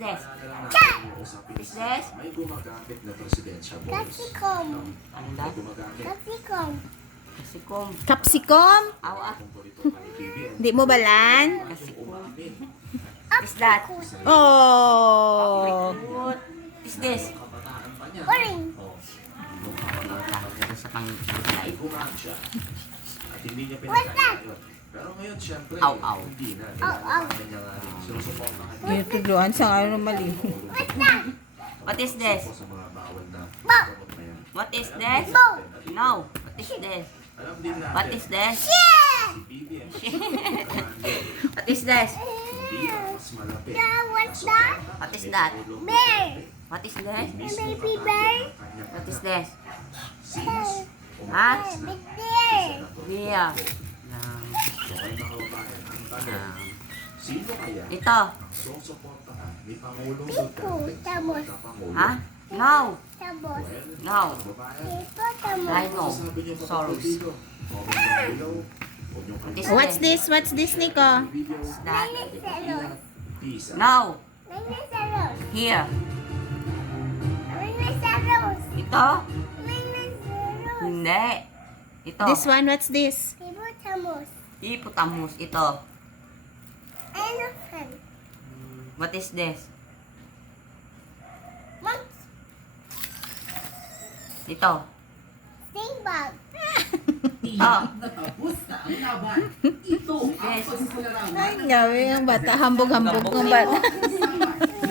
this? What is this? May gumagamit na presidensya boys. Capsicum. Ano ba? May gumagamit. Capsicum. Kasikom. Capsicum? Awa. Di mo balan? Kasikom. What is that? Oh. What is this? Orange. Sa pang-live. Gumagamit siya. At hindi niya What's that? pinakaya yun. Pero ngayon, syempre, Aw, aw. hindi na. Aw, aw. Kanya nga rin. Sinusuportahan niya. Yung tudloan sa ano mali. What's that? What is this? Sa mga bawal na Bow. gamot na yan. What is this? Bow. No. What is this? Alam din natin, What is this? Yeah. si BBM, What is this? hindi yan mas malapit. Yeah, what's that? What is that? Bear. What is this? Baby bear. What is this? Since Ha? Big bear. Beer. okay na kababayan, ang tanong, sino kaya Ito. ang susuportahan ni Pangulong Pico, Duterte tamos. sa Pangulo? Ha? No. Tapos. Well, No. kababayan, Pico, tamos. I know. sabi niyo Sorrows. dito. Comment down below. Huwag niyong What is kalimutan What's this? What's this, Nico? ang video. That. Rhinoceros. Peace. No. Rhinoceros. Here. Rhinoceros. Ito. Rhinoceros. Hindi. Ito. This one, what's this? Hippopotamus. Hippopotamus. Ito. Elephant. What is this? Monkey. Ito. Stingbug. Ito. Natapos na ang laban. Ito ang Yes. pagsisilarawan Ay, gabi yung bata. Hambog-hambog ng bata. ng